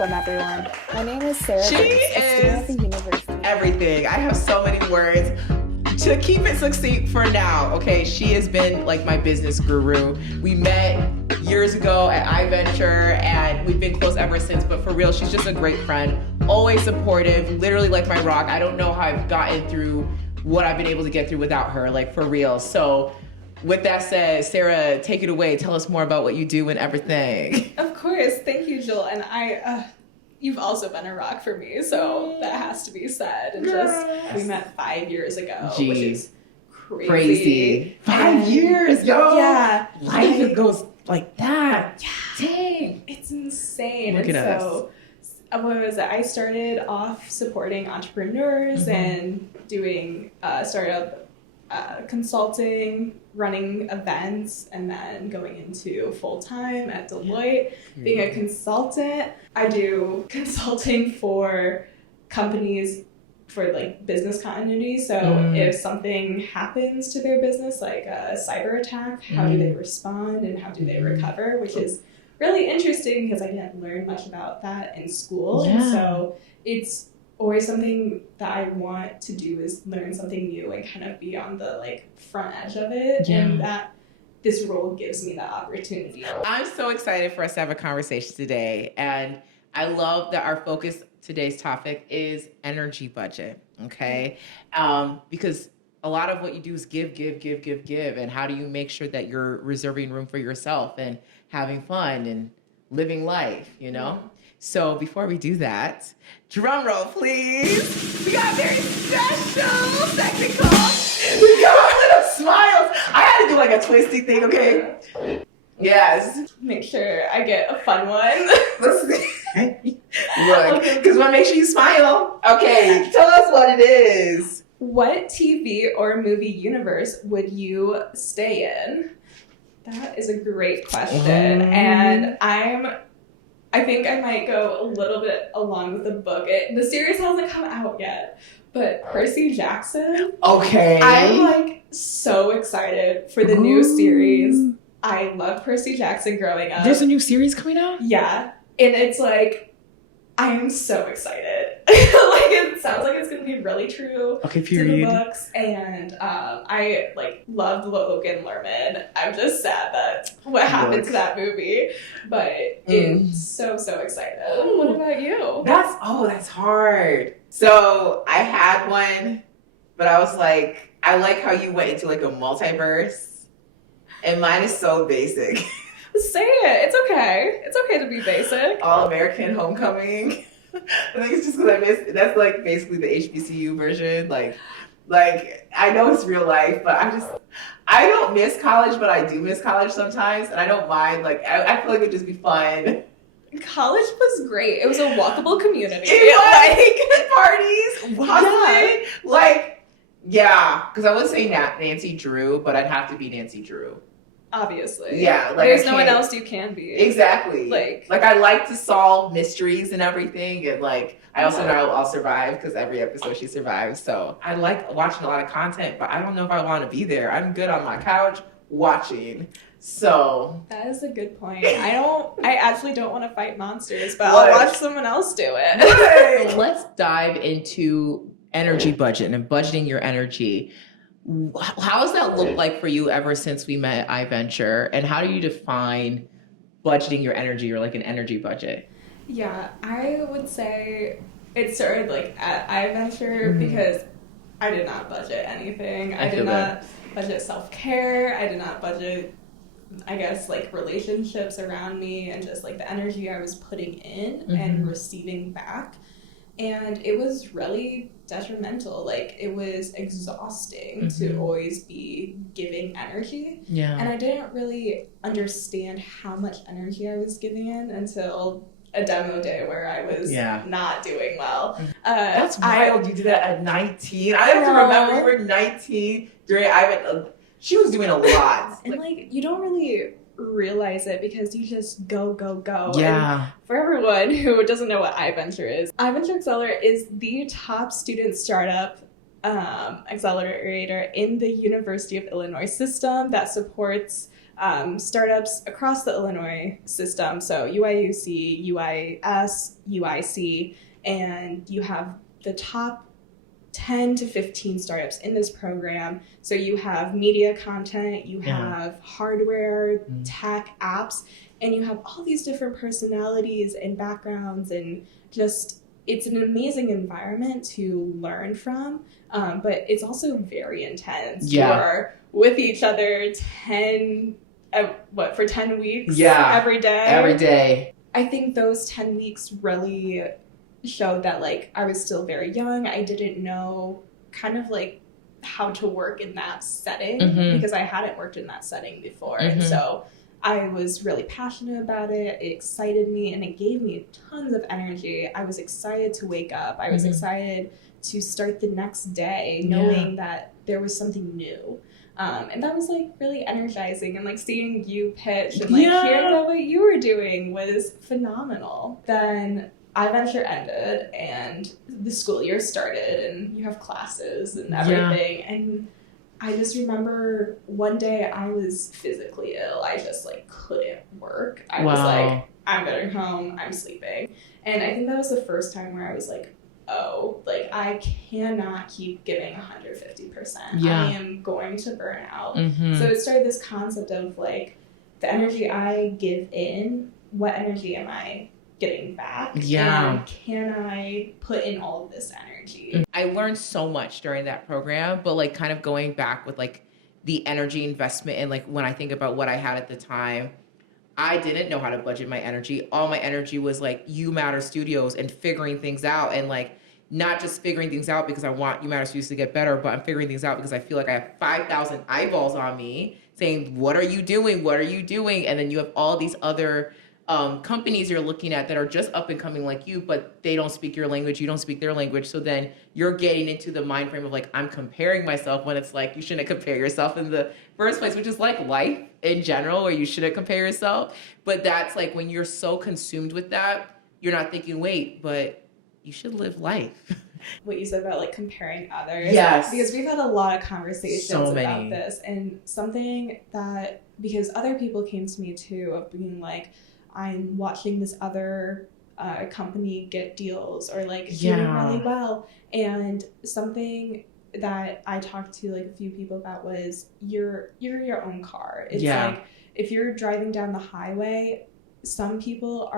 Welcome, everyone. My name is Sarah. She Brincks, a student at the is university. everything. I have so many words. To keep it succinct for now, okay, she has been like my business guru. We met years ago at iVenture and we've been close ever since, but for real, she's just a great friend, always supportive, literally like my rock. I don't know how I've gotten through what I've been able to get through without her, like for real. So with that said, Sarah, take it away. Tell us more about what you do and everything. Of course. Thank you, Jill. And you've also been a rock for me, so that has to be said. And just, we met 5 years ago, which is crazy. 5 years, yo. Yeah. Life goes like that. Yeah. Dang. It's insane. Look and at so, what was it? I started off supporting entrepreneurs and doing startup consulting, running events, and then going into full-time at Deloitte, being a consultant. I do consulting for companies for like business continuity. So if something happens to their business, like a cyber attack, how do they respond and how do they recover, which is really interesting because I didn't learn much about that in school. And so it's always something that I want to do is learn something new and kind of be on the like front edge of it. And that this role gives me that opportunity. I'm so excited for us to have a conversation today. And I love that our focus today's topic is energy budget, okay? Because a lot of what you do is give. And how do you make sure that you're reserving room for yourself and having fun and living life, you know? So before we do that, drum roll, please. We got a very special section called We Got Little Smiles. I had to do like a twisty thing, okay? Yes. Make sure I get a fun one. Look, because we want to make sure you smile. Okay, tell us what it is. What TV or movie universe would you stay in? That is a great question. And I think I might go a little bit along with the book. The series hasn't come out yet, but Percy Jackson. Okay. I'm like so excited for the new series. I loved Percy Jackson growing up. There's a new series coming out? Yeah. And it's like, I am so excited. Like, it sounds like it's going to be really true to the books. And I like loved Logan Lerman. I'm just sad that what happened to that movie. But it's so excited. What about you? That's hard. So I had one, but I was like, I like how you went into like a multiverse. And mine is so basic. Say it. It's okay. It's okay to be basic. All American Homecoming. I think it's just because that's like basically the HBCU version. Like I know it's real life, but I don't miss college, but I do miss college sometimes. And I don't mind. Like, I feel like it'd just be fun. College was great. It was a walkable community. It was like parties, hustling. Like, yeah. Because I would say Nancy Drew, but I'd have to be Nancy Drew. Obviously. Yeah. Like there's no one else you can be. Exactly. Like I like to solve mysteries and everything. And like, I also know I'll survive because every episode she survives. So I like watching a lot of content, but I don't know if I want to be there. I'm good on my couch watching. So that is a good point. I actually don't want to fight monsters, but I'll watch someone else do it. Let's dive into energy budget and budgeting your energy. How has that looked like for you ever since we met at iVenture? And how do you define budgeting your energy or like an energy budget? Yeah, I would say it started like at iVenture because I did not budget anything. I did not budget self-care. I did not budget, I guess, like relationships around me and just like the energy I was putting in and receiving back. And it was really detrimental. Like, it was exhausting to always be giving energy. Yeah. And I didn't really understand how much energy I was giving in until a demo day where I was not doing well. That's wild. You did that at 19. I have to remember you were 19 during she was doing a lot. And like, you don't really realize it because you just go. Yeah. And for everyone who doesn't know what iVenture is, iVenture Accelerator is the top student startup accelerator in the University of Illinois system that supports startups across the Illinois system. So UIUC, UIS, UIC, and you have the top 10 to 15 startups in this program. So you have media content, you have hardware, tech, apps, and you have all these different personalities and backgrounds, and just it's an amazing environment to learn from, but it's also very intense. You're with each other 10 weeks every day. I think those 10 weeks really showed that like I was still very young. I didn't know kind of like how to work in that setting because I hadn't worked in that setting before. And so I was really passionate about it. It excited me and it gave me tons of energy. I was excited to wake up. I was excited to start the next day knowing that there was something new. And that was like really energizing, and like seeing you pitch and like hearing about what you were doing was phenomenal. Then iVenture ended and the school year started and you have classes and everything. And I just remember one day I was physically ill. I just like couldn't work. I was like, I'm going home, I'm sleeping. And I think that was the first time where I was like, oh, like I cannot keep giving 150%. I am going to burn out. So it started this concept of like the energy I give in, what energy am I getting back? And can I put in all of this energy? I learned so much during that program, but like kind of going back with like the energy investment, and like when I think about what I had at the time, I didn't know how to budget my energy. All my energy was like You Matter Studios and figuring things out, and like not just figuring things out because I want You Matter Studios to get better, but I'm figuring things out because I feel like I have 5,000 eyeballs on me saying, what are you doing? What are you doing? And then you have all these other companies you're looking at that are just up and coming like you, but they don't speak your language, you don't speak their language. So then you're getting into the mind frame of like, I'm comparing myself, when it's like, you shouldn't compare yourself in the first place, which is like life in general, where you shouldn't compare yourself. But that's like when you're so consumed with that, you're not thinking, wait, but you should live life. What you said about like comparing others. Yes. Because we've had a lot of conversations about this, and something that, because other people came to me too of being like, I'm watching this other company get deals or like doing really well. And something that I talked to like a few people about was you're your own car. It's like if you're driving down the highway, some people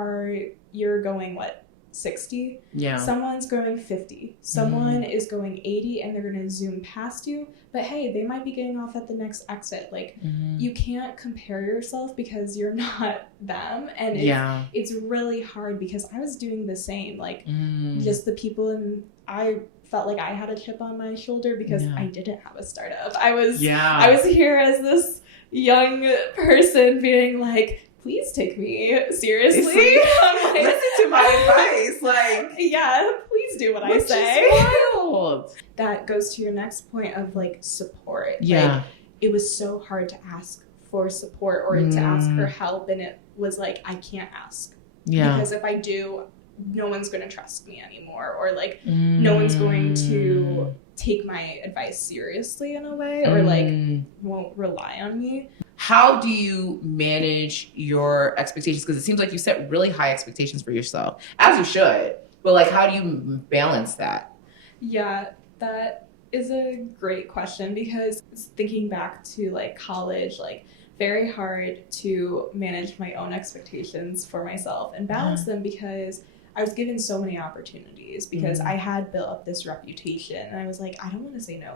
you're going 60. Someone's going 50. Someone is going 80 and they're going to zoom past you. But hey, they might be getting off at the next exit. Like you can't compare yourself because you're not them. And it's really hard because I was doing the same. Like just the people I felt like I had a chip on my shoulder because I didn't have a startup. I was here as this young person being like, please take me seriously. I'm like, listen to my advice. Like, please do what I say. Wild. That goes to your next point of like support. Like, it was so hard to ask for support or to ask for help, and it was like I can't ask because if I do, no one's going to trust me anymore, or like no one's going to take my advice seriously in a way, or like won't rely on me. How do you manage your expectations? Because it seems like you set really high expectations for yourself, as you should. But like, how do you balance that? Yeah, that is a great question, because thinking back to like college, like very hard to manage my own expectations for myself and balance them, because I was given so many opportunities, because I had built up this reputation, and I was like, I don't want to say no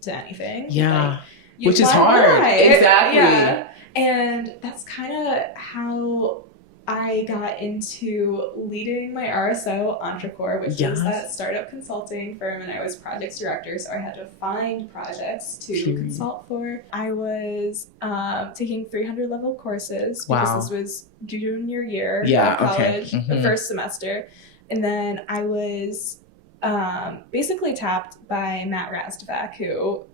to anything. Like, which is hard. Exactly. Yeah. And that's kind of how I got into leading my RSO, EntreCORPS, which is that startup consulting firm, and I was projects director, so I had to find projects to consult for. I was taking 300 level courses because this was junior year of college, the first semester. And then I was basically tapped by Matt Rastovac, who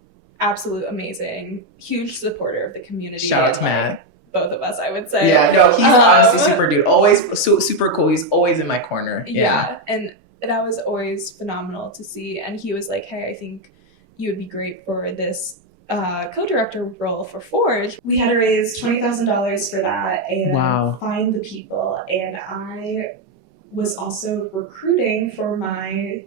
absolute amazing, huge supporter of the community. Shout out to Matt. Both of us, I would say. Yeah, no, he's honestly super dude. Always super cool. He's always in my corner. Yeah, and that was always phenomenal to see. And he was like, hey, I think you would be great for this co-director role for Forge, we had to raise $20,000 for that and find the people. And I was also recruiting for my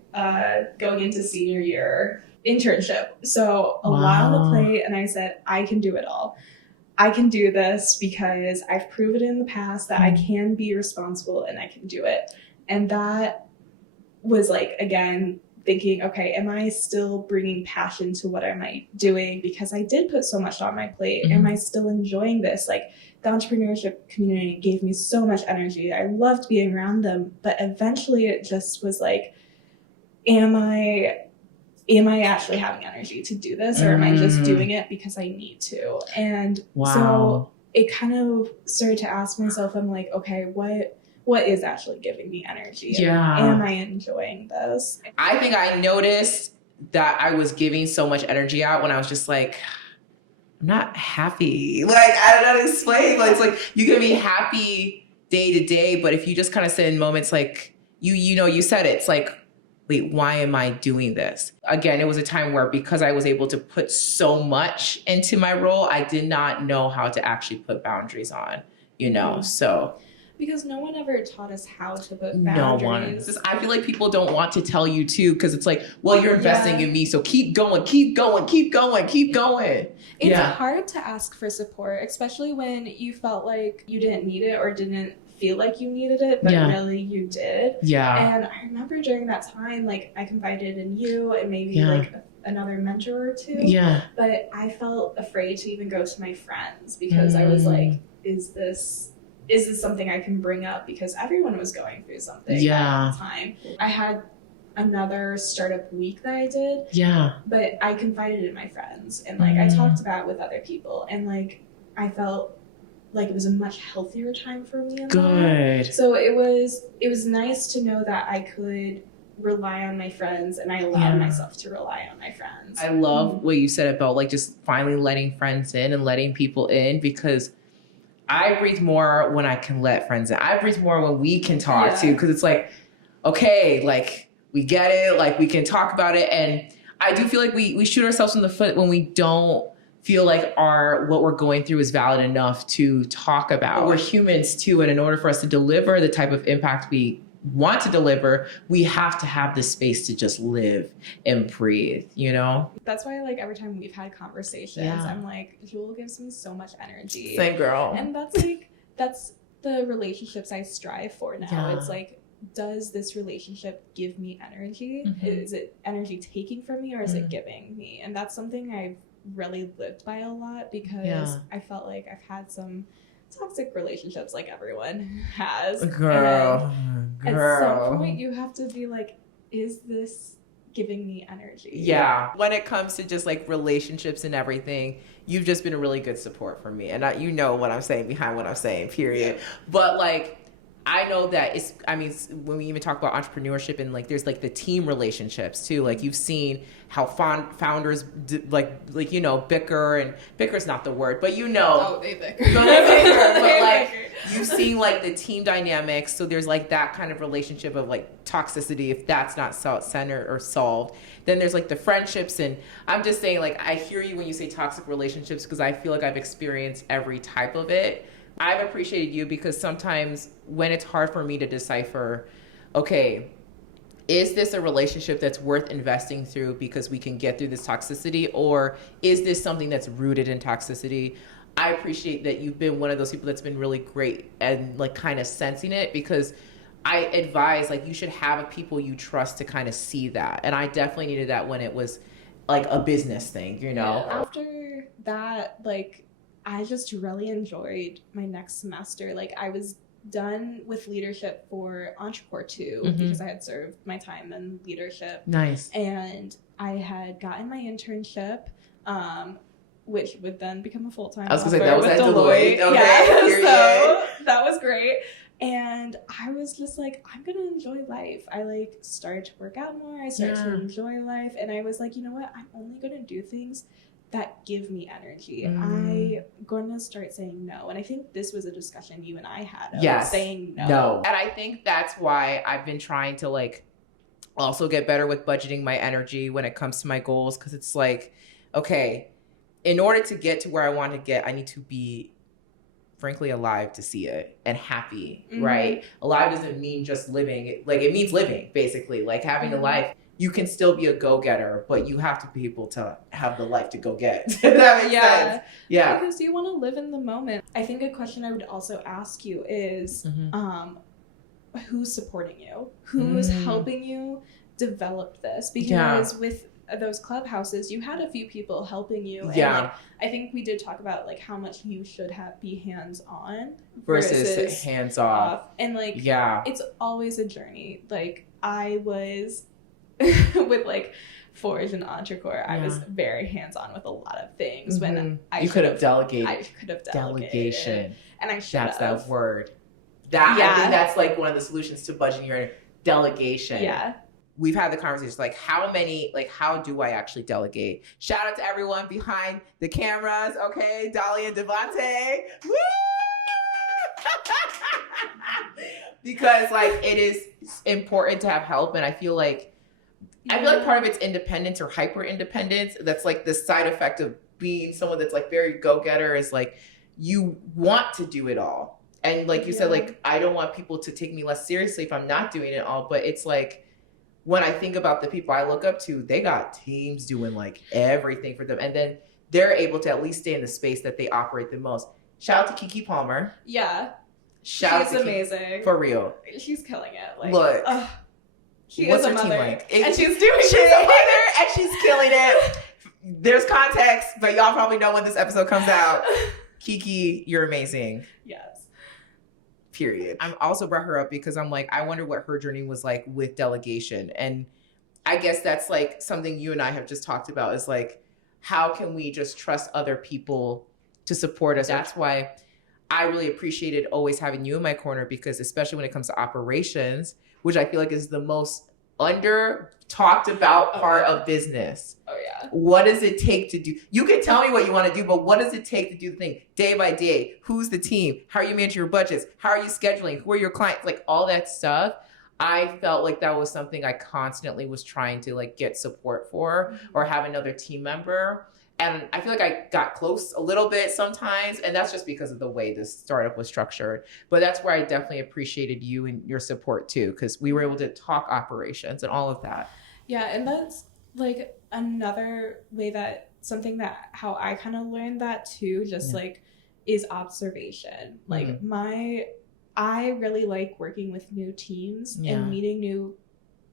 going into senior year internship. So a lot on the plate, and I said, I can do it all. I can do this because I've proven in the past that I can be responsible and I can do it. And that was like, again, thinking, okay, am I still bringing passion to what am I doing? Because I did put so much on my plate. Am I still enjoying this? Like, the entrepreneurship community gave me so much energy. I loved being around them. But eventually it just was like, am I actually having energy to do this, or am I just doing it because I need to? And so it kind of started to ask myself, I'm like, okay, what is actually giving me energy? Yeah. Am I enjoying this? I think I noticed that I was giving so much energy out when I was just like, I'm not happy. Like, I don't know how to explain. Like, it's like you can be happy day to day, but if you just kind of sit in moments like you said it, it's like, wait, why am I doing this? Again, it was a time where because I was able to put so much into my role, I did not know how to actually put boundaries on, so. Because no one ever taught us how to put No boundaries. one. I feel like people don't want to tell you too, because it's like, well, you're investing in me, so keep going. It's hard to ask for support, especially when you felt like you didn't need it or didn't feel like you needed it, but really you did. Yeah. And I remember during that time, like, I confided in you and maybe like another mentor or two. Yeah. But I felt afraid to even go to my friends because I was like, is this something I can bring up? Because everyone was going through something at the time. I had another startup week that I did. Yeah. But I confided in my friends and like I talked about it with other people, and like I felt like it was a much healthier time for me. Good. So it was nice to know that I could rely on my friends, and I allowed myself to rely on my friends. I love what you said about like just finally letting friends in and letting people in, because I breathe more when I can let friends in. I breathe more when we can talk too, because it's like, okay, like we get it, like we can talk about it. And I do feel like we shoot ourselves in the foot when we don't feel like what we're going through is valid enough to talk about. But we're humans too, and in order for us to deliver the type of impact we want to deliver, we have to have the space to just live and breathe, That's why, like, every time we've had conversations, I'm like, Jewel gives me so much energy. Same girl. And that's the relationships I strive for now. It's like, does this relationship give me energy? Is it energy taking from me, or is it giving me? And that's something I've really lived by a lot, because I felt like I've had some toxic relationships, like everyone has. Girl. At some point you have to be like, is this giving me energy? Yeah. When it comes to just like relationships and everything, you've just been a really good support for me. And what I'm saying behind what I'm saying, period. But like, I know that when we even talk about entrepreneurship and like, there's like the team relationships too. Like, you've seen how founders bicker, and bicker's not the word, but Oh, they bicker. But like, you've seen like the team dynamics. So there's like that kind of relationship of like toxicity. If that's not centered or solved, then there's like the friendships. And I'm just saying, like, I hear you when you say toxic relationships, because I feel like I've experienced every type of it. I've appreciated you, because sometimes when it's hard for me to decipher, okay, is this a relationship that's worth investing through because we can get through this toxicity, or is this something that's rooted in toxicity? I appreciate that you've been one of those people that's been really great and like kind of sensing it, because I advise, like, you should have people you trust to kind of see that. And I definitely needed that when it was like a business thing, After that, like, I just really enjoyed my next semester. Like, I was done with leadership for EntreCORPS 2 because I had served my time in leadership. Nice. And I had gotten my internship, which would then become a full-time. I was going to say, that was at Deloitte. Okay, so that was great. And I was just like, I'm going to enjoy life. I like started to work out more. I started to enjoy life. And I was like, you know what? I'm only going to do things that give me energy. I'm going to start saying no. And I think this was a discussion you and I had of saying no. And I think that's why I've been trying to like also get better with budgeting my energy when it comes to my goals. Because it's like, okay, in order to get to where I want to get, I need to be frankly alive to see it and happy, right? Alive doesn't mean just living. Like, it means living, basically. Like, having a life. You can still be a go-getter, but you have to be able to have the life to go get. That makes sense. Yeah. Because you want to live in the moment. I think a question I would also ask you is, who's supporting you? Who's helping you develop this? Because with those clubhouses, you had a few people helping you. And like, I think we did talk about like how much you should be hands-on versus hands-off. And like, it's always a journey. Like, I was with like Forge and EntreCORPS, I was very hands-on with a lot of things when I could have delegated. I could have delegated. Delegation. And I should have. That's that word. I think that's like one of the solutions to budgeting your delegation. Yeah. We've had the conversations like how do I actually delegate? Shout out to everyone behind the cameras, okay? Dolly and Devante. Woo! Because like it is important to have help, and I feel like part of it's independence or hyper independence. That's like the side effect of being someone that's like very go-getter, is like you want to do it all. And like you said, like I don't want people to take me less seriously if I'm not doing it all. But it's like when I think about the people I look up to, they got teams doing like everything for them. And then they're able to at least stay in the space that they operate the most. Shout out to Kiki Palmer. Yeah. She's amazing. For real. She's killing it. Like, look. She is a mother, like? And she's doing She's a mother, and she's killing it. There's context, but y'all probably know when this episode comes out. Kiki, you're amazing. Yes. Period. I'm also brought her up because I'm like, I wonder what her journey was like with delegation. And I guess that's like something you and I have just talked about, is like, how can we just trust other people to support us? That's why I really appreciated always having you in my corner, because especially when it comes to operations, which I feel like is the most under talked about part of business. Oh yeah. What does it take to do? You can tell me what you want to do, but what does it take to do the thing day by day? Who's the team? How are you managing your budgets? How are you scheduling? Who are your clients? Like all that stuff. I felt like that was something I constantly was trying to like get support for, or have another team member. And I feel like I got close a little bit sometimes, and that's just because of the way this startup was structured. But that's where I definitely appreciated you and your support too, because we were able to talk operations and all of that. Yeah, and that's like another way how I kind of learned that too, just like is observation. Like I really like working with new teams and meeting new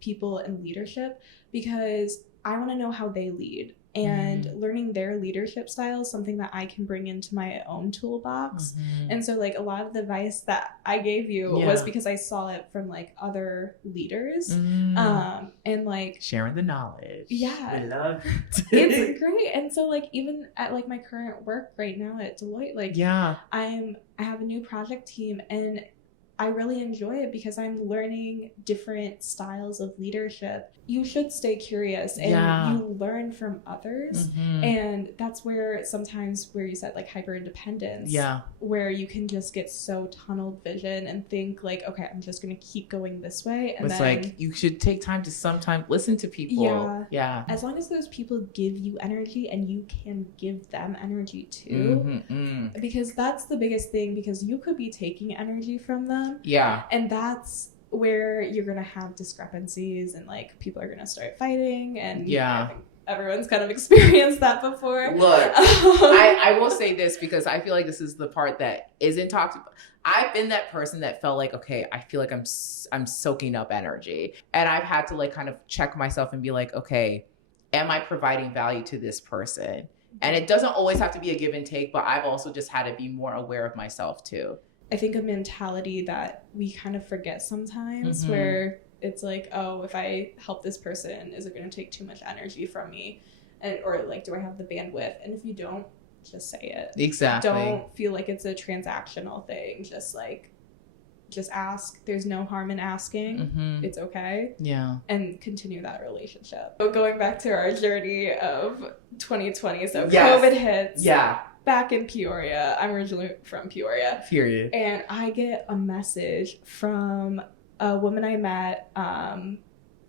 people in leadership, because I want to know how they lead. And learning their leadership style is something that I can bring into my own toolbox. And so like a lot of the advice that I gave you was because I saw it from like other leaders. And like sharing the knowledge. Yeah. We love it. It's great. And so like even at like my current work right now at Deloitte, like I have a new project team, and I really enjoy it because I'm learning different styles of leadership. You should stay curious, and you learn from others. And that's where sometimes where you said like hyper independence, where you can just get so tunnel vision and think like, okay, I'm just going to keep going this way. And it's then, like you should take time to sometimes listen to people. Yeah. As long as those people give you energy and you can give them energy too, because that's the biggest thing, because you could be taking energy from them. Yeah. And that's where you're going to have discrepancies, and like people are going to start fighting, and I think everyone's kind of experienced that before. Look, I will say this, because I feel like this is the part that isn't talked about. I've been that person that felt like, okay, I feel like I'm soaking up energy, and I've had to like kind of check myself and be like, okay, am I providing value to this person? And it doesn't always have to be a give and take, but I've also just had to be more aware of myself too. I think a mentality that we kind of forget sometimes, where it's like, oh, if I help this person, is it going to take too much energy from me? Or like, do I have the bandwidth? And if you don't, just say it. Exactly. Don't feel like it's a transactional thing. Just ask. There's no harm in asking. It's okay. Yeah. And continue that relationship. So going back to our journey of 2020, so COVID hits. Yeah. Back in Peoria. I'm originally from Peoria. Period. And I get a message from a woman I met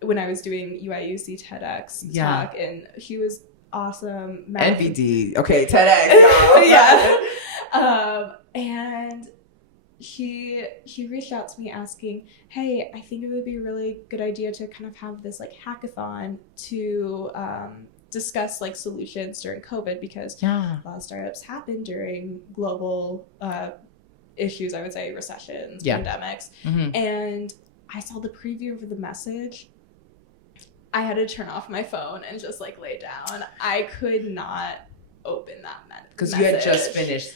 when I was doing UIUC TEDx talk, and she was awesome NBD. Okay, 10X. Y'all. Yeah. And he reached out to me asking, hey, I think it would be a really good idea to kind of have this like hackathon to discuss like solutions during COVID, because a lot of startups happen during global issues, I would say, recessions, pandemics. And I saw the preview of the message. I had to turn off my phone and just like lay down. I could not open that message. Because you had just finished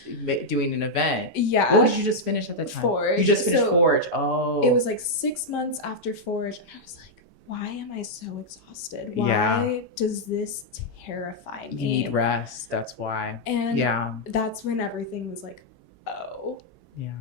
doing an event. Yeah. What did you just finish at the time? Forge. You just finished Forge. Oh. It was like 6 months after Forge, and I was like, why am I so exhausted? Why does this terrify me? You need rest. That's why. And that's when everything was like, oh. Yeah.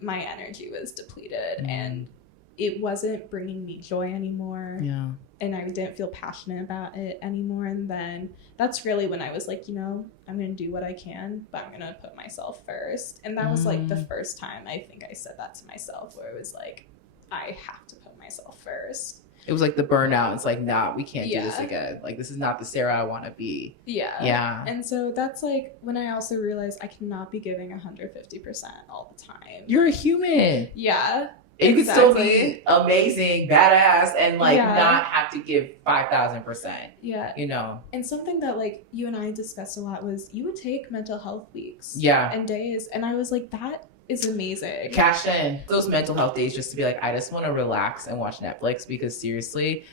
My energy was depleted, and it wasn't bringing me joy anymore. Yeah. And I didn't feel passionate about it anymore. And then that's really when I was like, you know, I'm going to do what I can, but I'm going to put myself first. And that was like the first time I think I said that to myself, where it was like, I have to put myself first. It was like the burnout. It's like, nah, we can't do this again. Like, this is not the Sarah I want to be. Yeah. Yeah. And so that's like when I also realized I cannot be giving 150% all the time. You're a human. Yeah. You can still be amazing, badass, and like not have to give 5,000%. Yeah. You know. And something that like you and I discussed a lot was you would take mental health weeks. And days. And I was like, that is amazing. Cash in those mental health days just to be like, I just want to relax and watch Netflix, because seriously,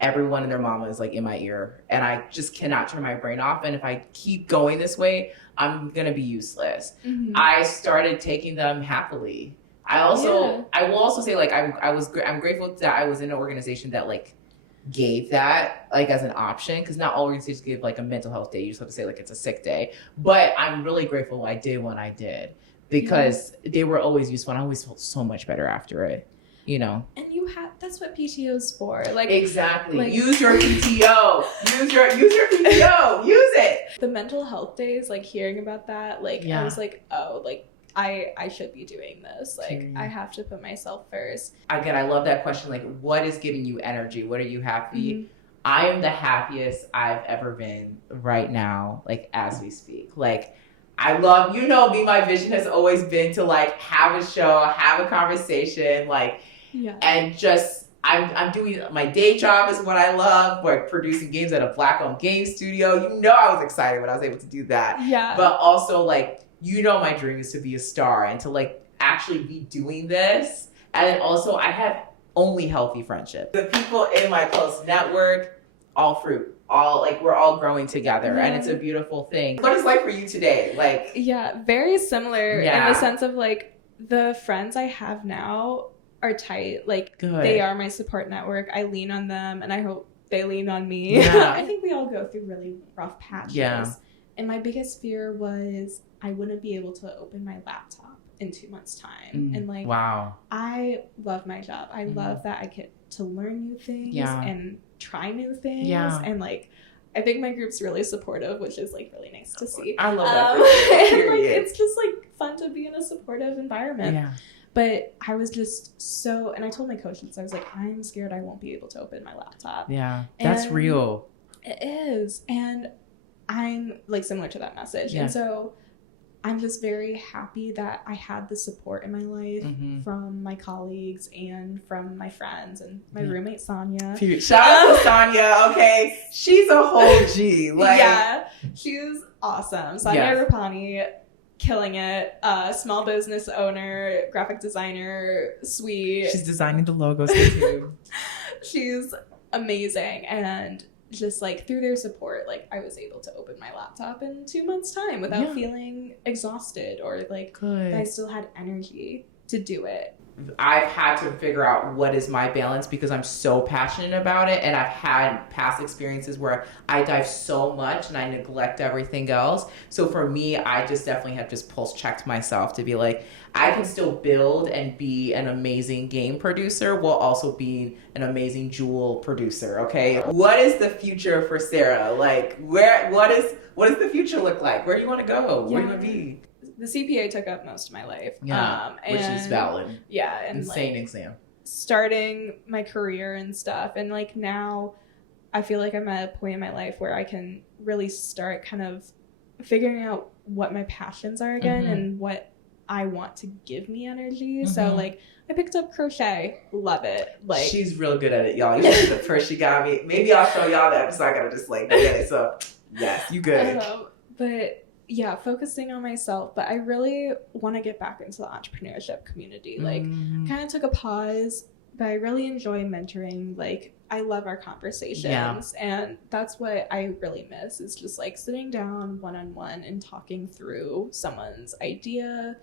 everyone and their mama is like in my ear, and I just cannot turn my brain off. And if I keep going this way, I'm gonna be useless. I started taking them happily. I will also say, like, I'm grateful that I was in an organization that like gave that like as an option, because not all organizations give like a mental health day. You just have to say like it's a sick day. But I'm really grateful I did when I did, because they were always useful, and I always felt so much better after it. You know. And that's what PTO's for. Like, exactly. Like, use your PTO. use your PTO. Use it. The mental health days, like hearing about that, like I was like, oh, like I should be doing this. Like, I have to put myself first. Again, I love that question. Like, what is giving you energy? What are you happy? I am the happiest I've ever been right now, like as we speak. Like, I love, you know me, my vision has always been to like have a show, have a conversation, like, and just, I'm doing, my day job is what I love, like producing games at a Black-owned game studio. You know, I was excited when I was able to do that. Yeah. But also, like, you know, my dream is to be a star and to like actually be doing this. And then also, I have only healthy friendships. The people in my close network, all fruit. All like, we're all growing together, and it's a beautiful thing. What is life for you today? Like, very similar in the sense of like the friends I have now are tight. Like, they are my support network. I lean on them, and I hope they lean on me. I think we all go through really rough patches. And my biggest fear was I wouldn't be able to open my laptop in 2 months' time. And like, I love my job. I love that I get to learn new things and try new things. And like, I think my group's really supportive, which is like really nice to see. I love that. And like, it's just like fun to be in a supportive environment. But I was just so, and I told my coaches, I was like, I'm scared I won't be able to open my laptop. That's real. It is. And I'm like similar to that message. And so I'm just very happy that I had the support in my life from my colleagues and from my friends and my roommate, Sonia. Shout out to Sonia, okay? She's a whole G. Like, she's awesome. Sonia Rapani, killing it. Small business owner, graphic designer, sweet. She's designing the logos too. She's amazing. And just like through their support, like I was able to open my laptop in 2 months' time without feeling exhausted or like I still had energy to do it. I've had to figure out what is my balance, because I'm so passionate about it, and I've had past experiences where I dive so much and I neglect everything else. So for me, I just definitely have just pulse checked myself to be like, I can still build and be an amazing game producer while also being an amazing jewel producer. Okay, what is the future for Sarah? Like, what does the future look like? Where do you want to go? Where do you want to be? The CPA took up most of my life. Which is valid. Yeah. And insane like, exam. Starting my career and stuff. And like now I feel like I'm at a point in my life where I can really start kind of figuring out what my passions are again and what I want to give me energy. So like I picked up crochet, love it. Like she's real good at it, y'all. You see the first she got me. Maybe I'll show y'all the episode. I gotta just like get it. So yes, you good. But yeah, focusing on myself. But I really want to get back into the entrepreneurship community. Like kind of took a pause, but I really enjoy mentoring. Like I love our conversations, and that's what I really miss is just like sitting down one-on-one and talking through someone's idea,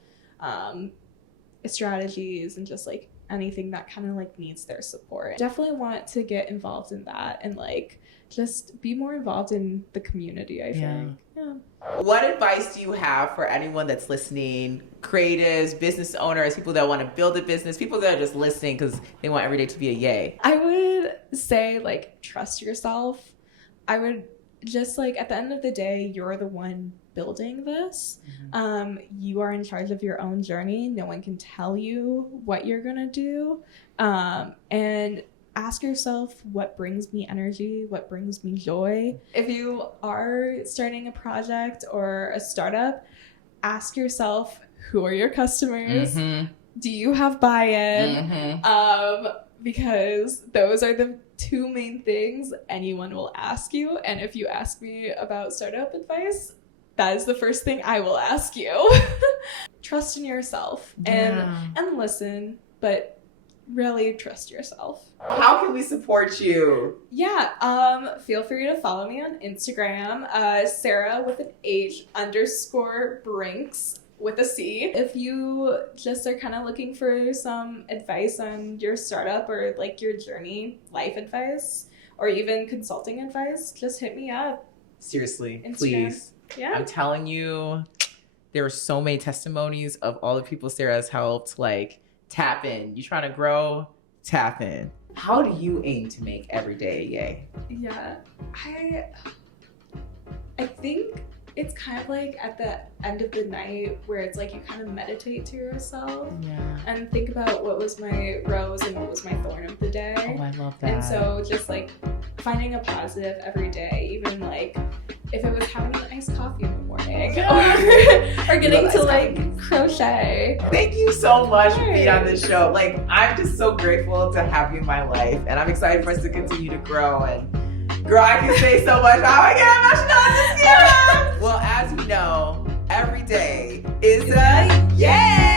strategies, and just like anything that kind of like needs their support. Definitely want to get involved in that and like just be more involved in the community, I think. Yeah. What advice do you have for anyone that's listening, creatives, business owners, people that want to build a business, people that are just listening because they want every day to be a yay? I would say like trust yourself. I would just like at the end of the day, you're the one building this. You are in charge of your own journey. No one can tell you what you're gonna do. And ask yourself, what brings me energy? What brings me joy? If you are starting a project or a startup, ask yourself, who are your customers? Do you have buy-in? Because those are the two main things anyone will ask you. And if you ask me about startup advice, that is the first thing I will ask you. Trust in yourself and listen, but really trust yourself. How can we support you? Yeah, feel free to follow me on Instagram, Sarah with an H _ Brincks with a C. If you just are kind of looking for some advice on your startup or like your journey, life advice, or even consulting advice, just hit me up. Seriously, Instagram. please. Yeah. I'm telling you, there are so many testimonies of all the people Sarah has helped. Like, tap in. You trying to grow? Tap in. How do you aim to make every day a yay? Yeah, I think it's kind of like at the end of the night where it's like you kind of meditate to yourself and think about what was my rose and what was my thorn of the day. Oh, I love that. And so just like finding a positive every day, even like if it was having an iced coffee in the morning or getting to like crochet. Thank you so much for being on this show. Like, I'm just so grateful to have you in my life, and I'm excited for us to continue to grow. And girl, I can say so much. Oh my God, emotional on this camera. Well, as we know, every day is a yay.